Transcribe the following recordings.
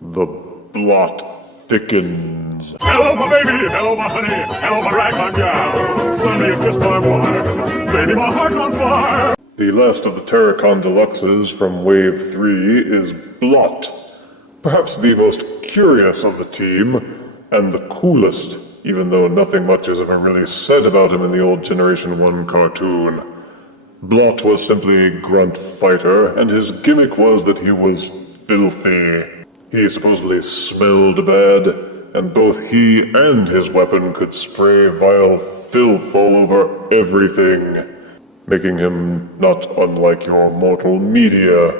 The blot thickens. Hello, my baby. Hello, my honey. Hello, my ragtime gal. Suddenly you kissed my wife. Baby, my heart's on fire. The last of the Terrorcon Deluxes from Wave 3 is Blot. Perhaps the most curious of the team, and the coolest, even though nothing much is ever really said about him in the old Generation 1 cartoon. Blot was simply a grunt fighter, and his gimmick was that he was filthy. He supposedly smelled bad, and both he and his weapon could spray vile filth all over everything, making him not unlike your mortal media.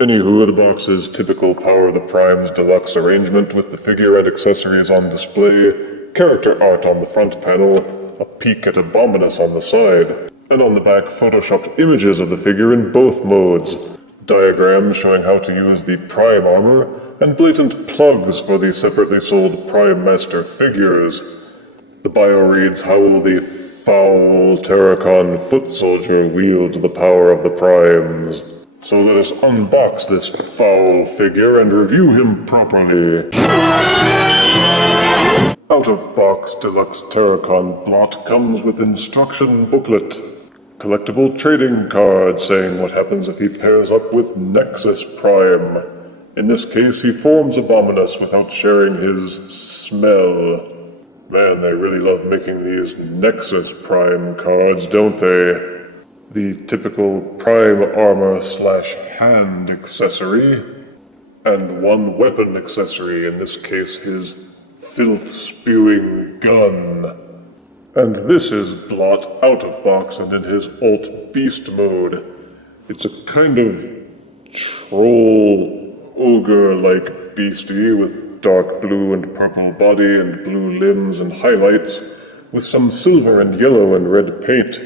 Anywho, the box's typical Power of the Primes deluxe arrangement with the figure and accessories on display, character art on the front panel, a peek at Abominus on the side, and on the back photoshopped images of the figure in both modes, diagrams showing how to use the Prime armor, and blatant plugs for the separately sold Prime Master figures. The bio reads, "How will the foul Terrorcon foot soldier wield the power of the Primes?" So let us unbox this foul figure and review him properly. Out-of-box Deluxe Terrorcon Blot comes with instruction booklet, collectible trading card saying what happens if he pairs up with Nexus Prime. In this case, he forms Abominus without sharing his smell. Man, they really love making these Nexus Prime cards, don't they? The typical Prime armor / hand accessory, and one weapon accessory, in this case his filth-spewing gun. And this is Blot out of box and in his alt beast mode. It's a kind of troll ogre-like beastie with dark blue and purple body and blue limbs and highlights, with some silver and yellow and red paint.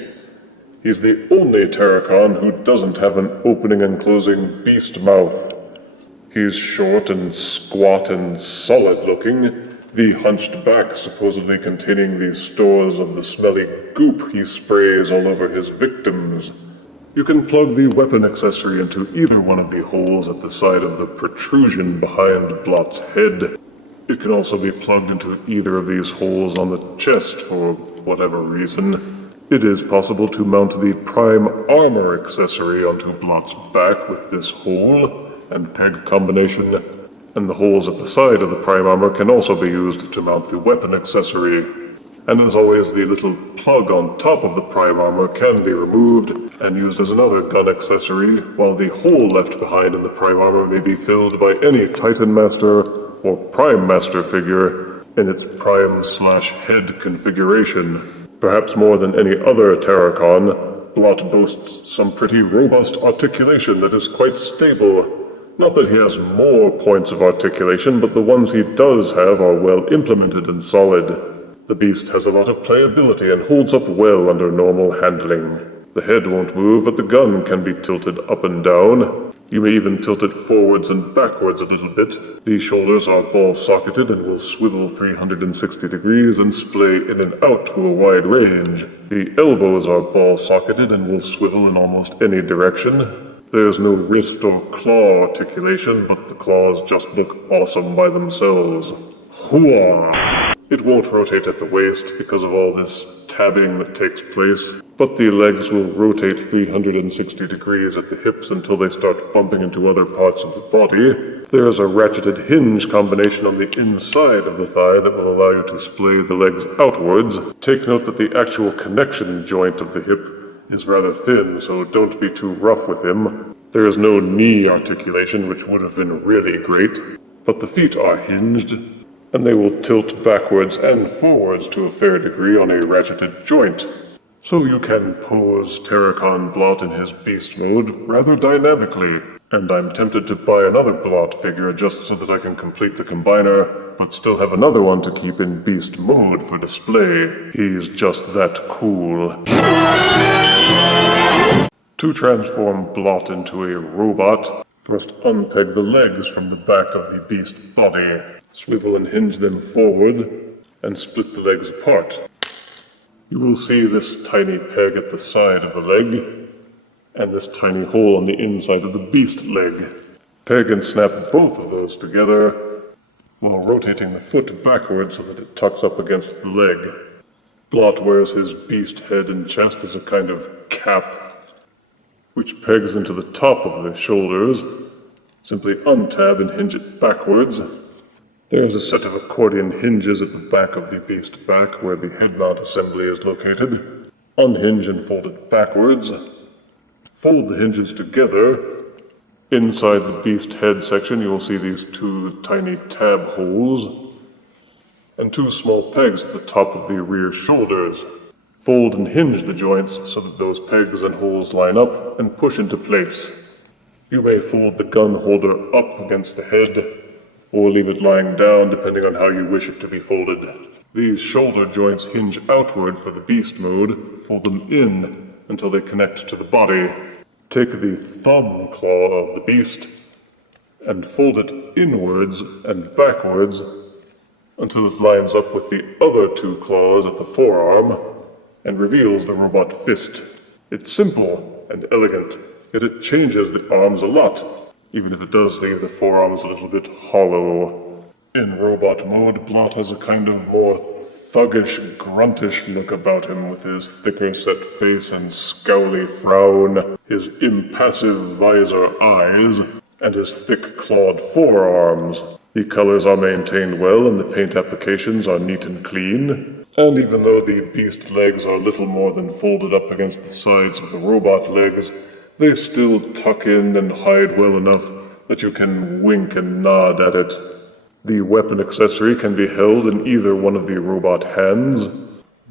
He's the only Terrorcon who doesn't have an opening and closing beast mouth. He's short and squat and solid-looking, the hunched back supposedly containing the stores of the smelly goop he sprays all over his victims. You can plug the weapon accessory into either one of the holes at the side of the protrusion behind Blot's head. It can also be plugged into either of these holes on the chest for whatever reason. It is possible to mount the Prime Armor accessory onto Blot's back with this hole and peg combination, and the holes at the side of the Prime Armor can also be used to mount the weapon accessory. And as always, the little plug on top of the Prime Armor can be removed and used as another gun accessory, while the hole left behind in the Prime Armor may be filled by any Titan Master or Prime Master figure in its Prime / head configuration. Perhaps more than any other Terrorcon, Blot boasts some pretty robust articulation that is quite stable. Not that he has more points of articulation, but the ones he does have are well implemented and solid. The beast has a lot of playability and holds up well under normal handling. The head won't move, but the gun can be tilted up and down. You may even tilt it forwards and backwards a little bit. The shoulders are ball-socketed and will swivel 360 degrees and splay in and out to a wide range. The elbows are ball-socketed and will swivel in almost any direction. There's no wrist or claw articulation, but the claws just look awesome by themselves. Hooah! It won't rotate at the waist because of all this tabbing that takes place, but the legs will rotate 360 degrees at the hips until they start bumping into other parts of the body. There is a ratcheted hinge combination on the inside of the thigh that will allow you to splay the legs outwards. Take note that the actual connection joint of the hip is rather thin, so don't be too rough with him. There is no knee articulation, which would have been really great, but the feet are hinged, and they will tilt backwards and forwards to a fair degree on a ratcheted joint. So you can pose Terrorcon Blot in his beast mode rather dynamically. And I'm tempted to buy another Blot figure just so that I can complete the combiner, but still have another one to keep in beast mode for display. He's just that cool. To transform Blot into a robot, first unpeg the legs from the back of the beast body. Swivel and hinge them forward, and split the legs apart. You will see this tiny peg at the side of the leg, and this tiny hole on the inside of the beast leg. Peg and snap both of those together while rotating the foot backwards so that it tucks up against the leg. Blot wears his beast head and chest as a kind of cap, which pegs into the top of the shoulders. Simply untab and hinge it backwards. There is a set of accordion hinges at the back of the beast back where the head mount assembly is located. Unhinge and fold it backwards. Fold the hinges together. Inside the beast head section you will see these two tiny tab holes and two small pegs at the top of the rear shoulders. Fold and hinge the joints so that those pegs and holes line up and push into place. You may fold the gun holder up against the head or leave it lying down depending on how you wish it to be folded. These shoulder joints hinge outward for the beast mode. Fold them in until they connect to the body. Take the thumb claw of the beast and fold it inwards and backwards until it lines up with the other two claws at the forearm and reveals the robot fist. It's simple and elegant, yet it changes the arms a lot, even if it does leave the forearms a little bit hollow. In robot mode, Blot has a kind of more thuggish, gruntish look about him with his thicker set face and scowly frown, his impassive visor eyes, and his thick clawed forearms. The colors are maintained well and the paint applications are neat and clean. And even though the beast legs are little more than folded up against the sides of the robot legs, they still tuck in and hide well enough that you can wink and nod at it. The weapon accessory can be held in either one of the robot hands.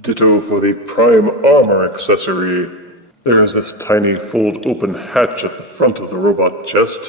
Ditto for the prime armor accessory. There is this tiny fold-open hatch at the front of the robot chest,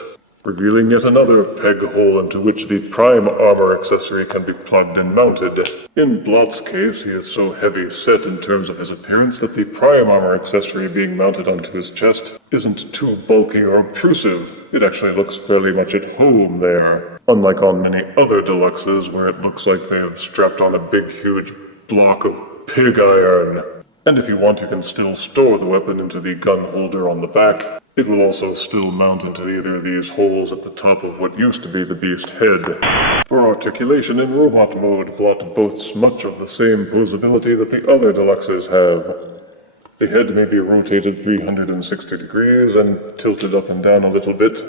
revealing yet another peg hole into which the prime armor accessory can be plugged and mounted. In Blot's case, he is so heavy set in terms of his appearance that the prime armor accessory being mounted onto his chest isn't too bulky or obtrusive. It actually looks fairly much at home there, unlike on many other Deluxes where it looks like they have strapped on a big huge block of pig iron. And if you want, you can still store the weapon into the gun holder on the back. It will also still mount into either of these holes at the top of what used to be the beast head. For articulation in robot mode, Blot boasts much of the same posability that the other Deluxes have. The head may be rotated 360 degrees and tilted up and down a little bit.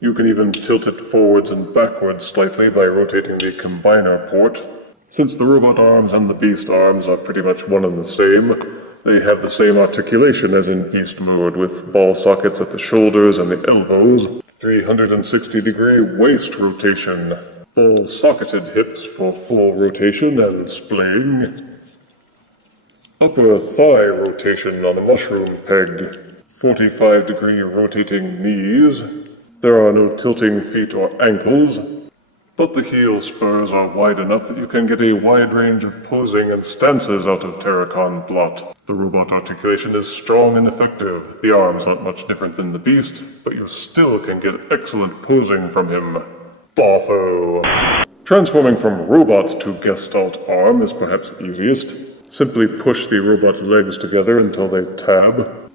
You can even tilt it forwards and backwards slightly by rotating the combiner port. Since the robot arms and the beast arms are pretty much one and the same, they have the same articulation as in beast mode, with ball sockets at the shoulders and the elbows, 360-degree waist rotation, full socketed hips for full rotation and splaying, upper thigh rotation on a mushroom peg, 45-degree rotating knees. There are no tilting feet or ankles, but the heel spurs are wide enough that you can get a wide range of posing and stances out of Terrorcon Blot. The robot articulation is strong and effective. The arms aren't much different than the beast, but you still can get excellent posing from him. Botho. Transforming from robot to gestalt arm is perhaps easiest. Simply push the robot legs together until they tab,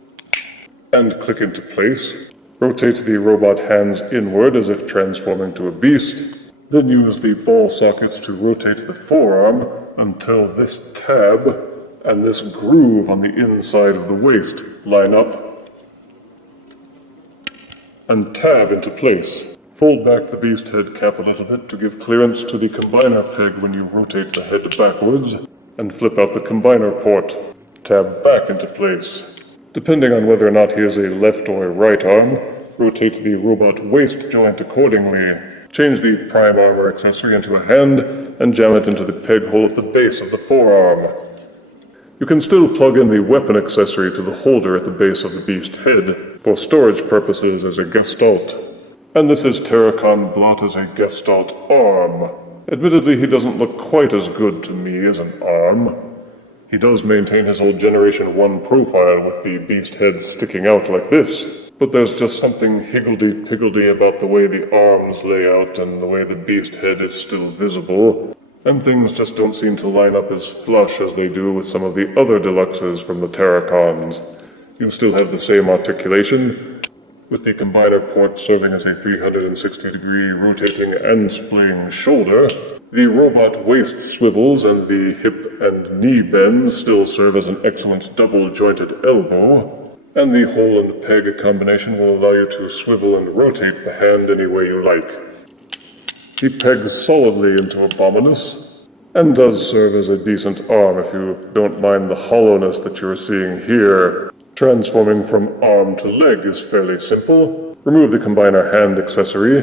and click into place. Rotate the robot hands inward as if transforming to a beast. Then use the ball sockets to rotate the forearm until this tab and this groove on the inside of the waist line up and tab into place. Fold back the beast head cap a little bit to give clearance to the combiner peg when you rotate the head backwards, and flip out the combiner port. Tab back into place. Depending on whether or not he is a left or a right arm, rotate the robot waist joint accordingly. Change the prime armor accessory into a hand and jam it into the peg hole at the base of the forearm. You can still plug in the weapon accessory to the holder at the base of the beast head for storage purposes as a gestalt. And this is Terrorcon Blot as a gestalt arm. Admittedly, he doesn't look quite as good to me as an arm. He does maintain his old Generation 1 profile with the beast head sticking out like this. But there's just something higgledy-piggledy about the way the arms lay out and the way the beast head is still visible, and things just don't seem to line up as flush as they do with some of the other Deluxes from the Terrorcons. You still have the same articulation, with the combiner port serving as a 360-degree rotating and splaying shoulder. The robot waist swivels and the hip and knee bends still serve as an excellent double-jointed elbow, and the hole and peg combination will allow you to swivel and rotate the hand any way you like. He pegs solidly into Abominus, and does serve as a decent arm if you don't mind the hollowness that you're seeing here. Transforming from arm to leg is fairly simple. Remove the combiner hand accessory.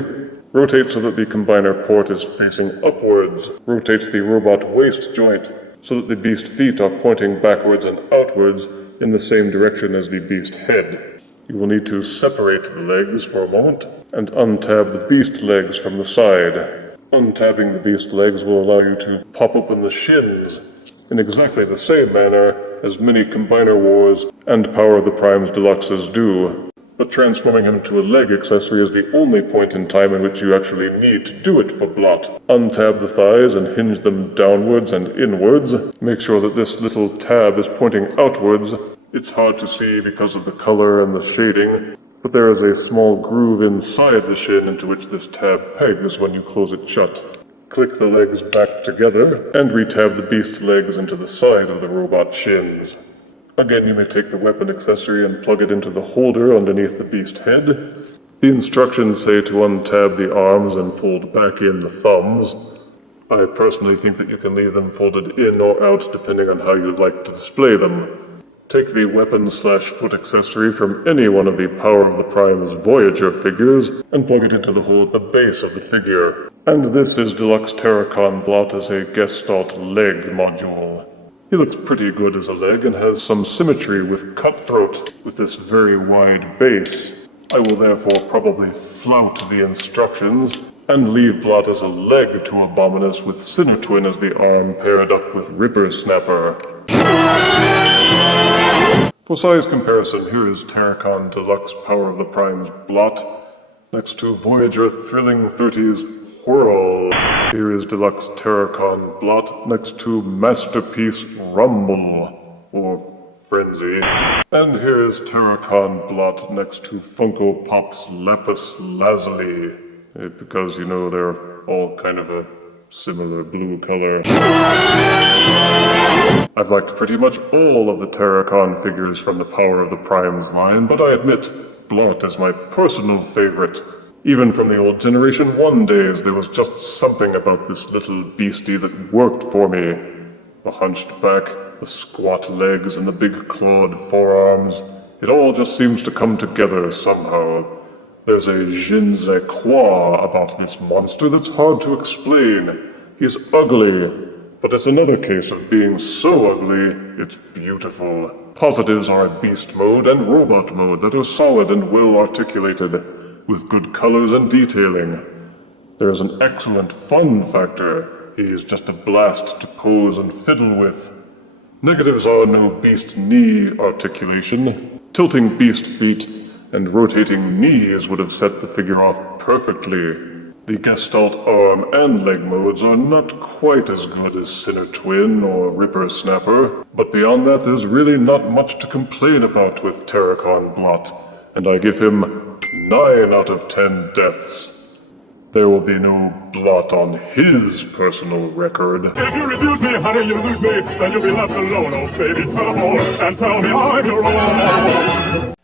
Rotate so that the combiner port is facing upwards. Rotate the robot waist joint so that the beast feet are pointing backwards and outwards in the same direction as the beast head. You will need to separate the legs for a moment and untab the beast legs from the side. Untabbing the beast legs will allow you to pop open the shins in exactly the same manner as many Combiner Wars and Power of the Primes Deluxes do. But transforming him to a leg accessory is the only point in time in which you actually need to do it for Blot. Untab the thighs and hinge them downwards and inwards. Make sure that this little tab is pointing outwards. It's hard to see because of the color and the shading, but there is a small groove inside the shin into which this tab pegs when you close it shut. Click the legs back together, and retab the beast legs into the side of the robot shins. Again, you may take the weapon accessory and plug it into the holder underneath the beast head. The instructions say to untab the arms and fold back in the thumbs. I personally think that you can leave them folded in or out depending on how you'd like to display them. Take the weapon/foot accessory from any one of the Power of the Primes Voyager figures and plug it into the hole at the base of the figure. And this is Deluxe Terrorcon Blot as a Gestalt leg module. He looks pretty good as a leg and has some symmetry with Cutthroat with this very wide base. I will therefore probably flout the instructions and leave Blot as a leg to Abominus with Sinner-Twin as the arm paired up with Ripper Snapper. For size comparison, here is Terrorcon Deluxe Power of the Primes Blot, next to Voyager Thrilling 30's Whirl. Here is Deluxe Terrorcon Blot, next to Masterpiece Rumble, or Frenzy. And here is Terrorcon Blot next to Funko Pop's Lapis Lazuli, because, you know, they're all kind of a similar blue color. I've liked pretty much all of the Terrorcon figures from the Power of the Primes line, but I admit, Blot is my personal favorite. Even from the old Generation 1 days, there was just something about this little beastie that worked for me. The hunched back, the squat legs, and the big clawed forearms. It all just seems to come together somehow. There's a je ne sais quoi about this monster that's hard to explain. He's ugly, but it's another case of being so ugly, it's beautiful. Positives are a beast mode and robot mode that are solid and well articulated, with good colors and detailing. There's an excellent fun factor. He's just a blast to pose and fiddle with. Negatives are no beast knee articulation. Tilting beast feet and rotating knees would have set the figure off perfectly. The Gestalt arm and leg modes are not quite as good as Sinner-Twin or Ripper Snapper, but beyond that there's really not much to complain about with Terrorcon Blot, and I give him 9 out of 10 deaths. There will be no blot on his personal record. If you refuse me, honey, you lose me, then you'll be left alone, oh baby, come on, and tell me I'm your own.